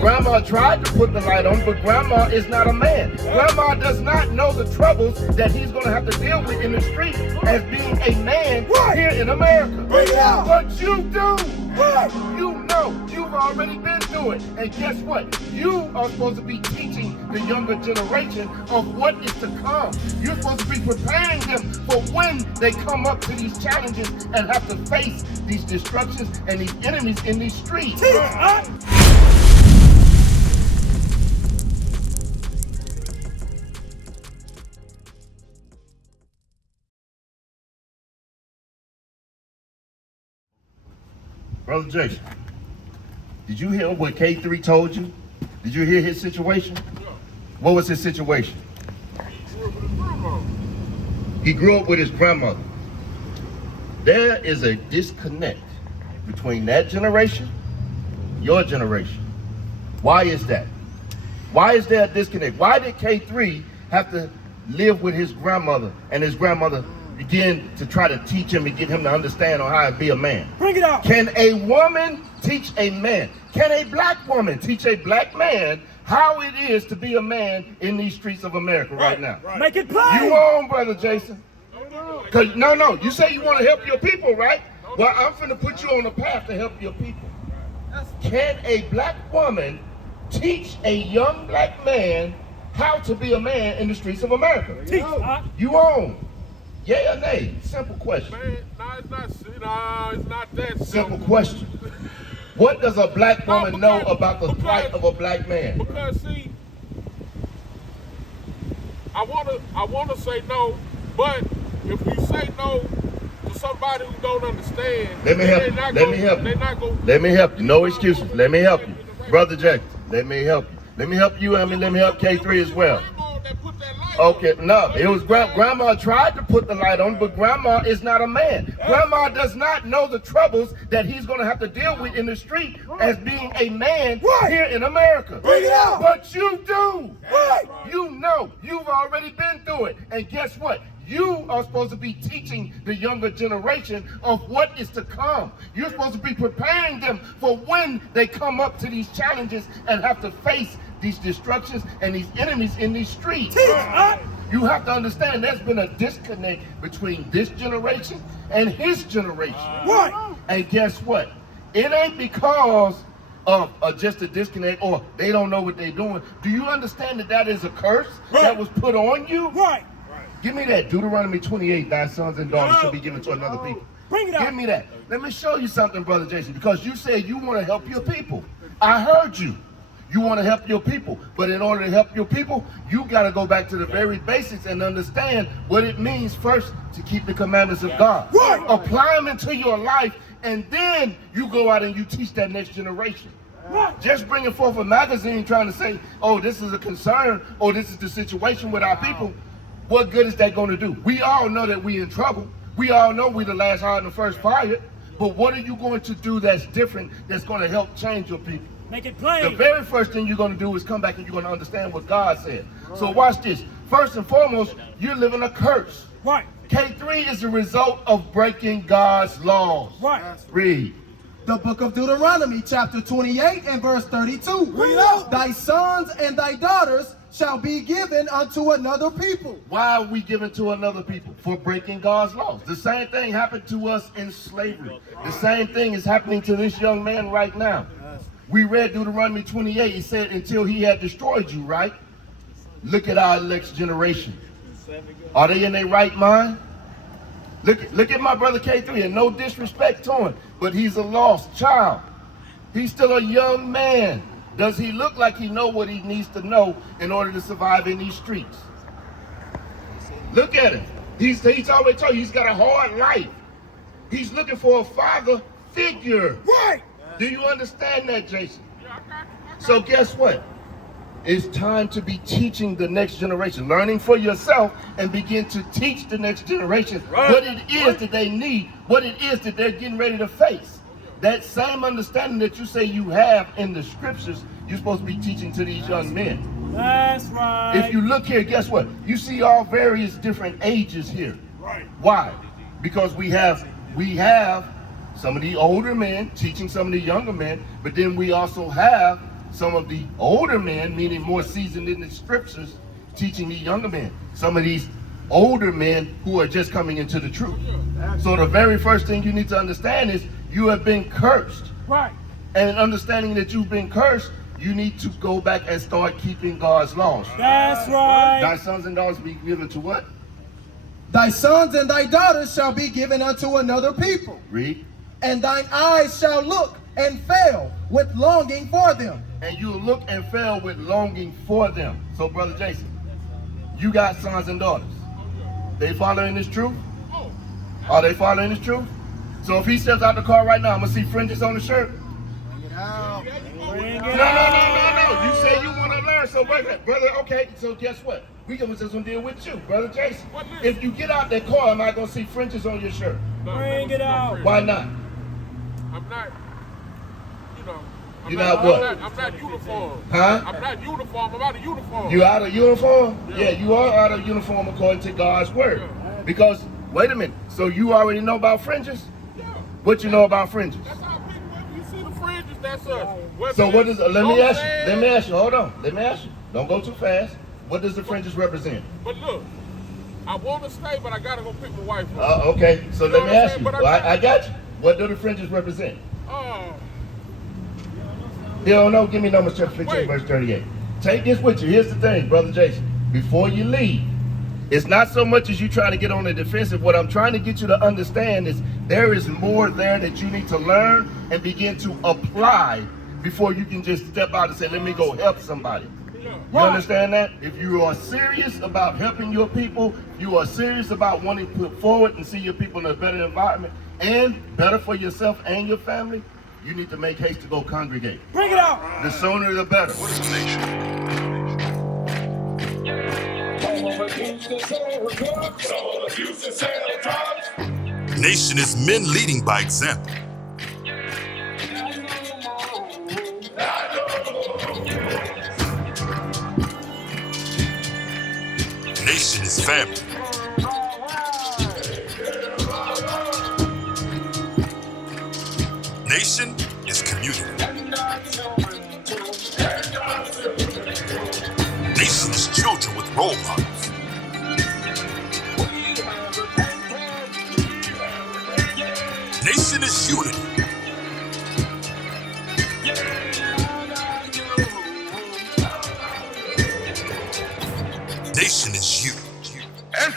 Grandma tried to put the light on, but Grandma is not a man. Grandma does not know the troubles that he's going to have to deal with in the street as being a man here in America. But you do. You know, you've already been through it. And guess what? You are supposed to be teaching the younger generation of what is to come. You're supposed to be preparing them for when they come up to these challenges and have to face these destructions and these enemies in these streets. Brother Jason, did you hear what K3 told you? Did you hear his situation? Yeah. What was his situation? He grew up with his grandmother. There is a disconnect between that generation, your generation. Why is that? Why is there a disconnect? Why did K3 have to live with his grandmother and his grandmother begin to try to teach him and get him to understand on how to be a man? Bring it out. Can a woman teach a man? Can a black woman teach a black man how it is to be a man in these streets of America right now? Make it plain. You on, Brother Jason? Cause no, you say you want to help your people, right? Well, I'm finna put you on a path to help your people. Can a black woman teach a young black man how to be a man in the streets of America? Teach. You on? Yay or nay? Simple question. Man, it's not that simple question. What does a black woman know about the plight of a black man? Because see, I wanna say no, but if you say no to somebody who don't understand, let me help you. Let me help you. No excuses. Let me help you. Brother Jackson, let me help you. Let me help you, let me help K3 as well. Okay, no, it was Grandma tried to put the light on, but Grandma is not a man. Grandma does not know the troubles that he's going to have to deal with in the street as being a man here in America. Bring it out. But you do. You know, you've already been through it. And guess what? You are supposed to be teaching the younger generation of what is to come. You're supposed to be preparing them for when they come up to these challenges and have to face these destructions and these enemies in these streets. You have to understand there's been a disconnect between this generation and his generation. And guess what? It ain't because of just a disconnect or they don't know what they're doing. Do you understand that that is a curse that was put on you? Give me that. Deuteronomy 28, thy sons and daughters shall be given to another people. Bring it out. Give me that. Let me show you something, Brother Jason, because you said you want to help your people. I heard you. You want to help your people. But in order to help your people, you got to go back to the very basics and understand what it means first to keep the commandments of God. Apply them into your life, and then you go out and you teach that next generation. Just bringing forth a magazine trying to say, oh, this is a concern, or this is the situation with our people. What good is that going to do? We all know that we're in trouble. We all know we're the last hired and the first fired. But what are you going to do that's different, that's going to help change your people? Make it plain. The very first thing you're going to do is come back and you're going to understand what God said. So watch this. First and foremost, you're living a curse. K3 is the result of breaking God's laws. Read. The book of Deuteronomy, chapter 28 and verse 32. Read out. Thy sons and thy daughters shall be given unto another people. Why are we given to another people? For breaking God's laws. The same thing happened to us in slavery. The same thing is happening to this young man right now. We read Deuteronomy 28. It said until he had destroyed you, right? Look at our next generation. Are they in their right mind? Look at my brother K3, and no disrespect to him, but he's a lost child. He's still a young man. Does he look like he know what he needs to know in order to survive in these streets? Look at him. He's already told you he's got a hard life. He's looking for a father figure. Do you understand that, Jason? So guess what? It's time to be teaching the next generation, learning for yourself, and begin to teach the next generation what it is that they need, what it is that they're getting ready to face. That same understanding that you say you have in the scriptures, you're supposed to be teaching to these young men. That's right. If you look here, guess what? You see all various different ages here. Right. Why? Because we have some of the older men teaching some of the younger men, but then we also have some of the older men, meaning more seasoned in the scriptures, teaching the younger men. Some of these older men who are just coming into the truth. So the very first thing you need to understand is you have been cursed. Right. And in understanding that you've been cursed, you need to go back and start keeping God's laws. That's right. Thy sons and daughters be given to what? Thy sons and thy daughters shall be given unto another people. Read. And thine eyes shall look and fail with longing for them. And you will look and fail with longing for them. So, Brother Jason, you got sons and daughters. They following this truth? Are they following this truth? So if he steps out the car right now, I'm going to see fringes on the shirt. Bring it No. out. You say you want to learn. So, brother, okay, so guess what? We just going to deal with you, Brother Jason. If you get out that car, am I going to see fringes on your shirt? Bring it out. Why not? I'm not, You're not what? I'm not uniform. Huh? I'm not uniform. I'm out of uniform. You out of uniform? Yeah. Yeah, you are out of uniform according to God's word. Yeah. Because, wait a minute, so you already know about fringes? Yeah. What you know about fringes? That's how people, you see the fringes, that's us. So what is, let me ask you, hold on, let me ask you. Don't go too fast. What does the fringes represent? But look, I want to stay, but I got to go pick my wife up. Okay, so You know let me what I'm ask saying? you. But Well, I got you. What do the fringes represent? You don't know? Give me Numbers chapter 15, Wait. verse 38. Take this with you. Here's the thing, Brother Jason. Before you leave, it's not so much as you try to get on the defensive. What I'm trying to get you to understand is there is more there that you need to learn and begin to apply before you can just step out and say, let me go help somebody. You understand that? If you are serious about helping your people, you are serious about wanting to put forward and see your people in a better environment and better for yourself and your family, you need to make haste to go congregate. Bring it out. The sooner the better. Nation is men leading by example. Nation is family. Nation is community. Nation is children with role models. Nation is unity. Nation is you. And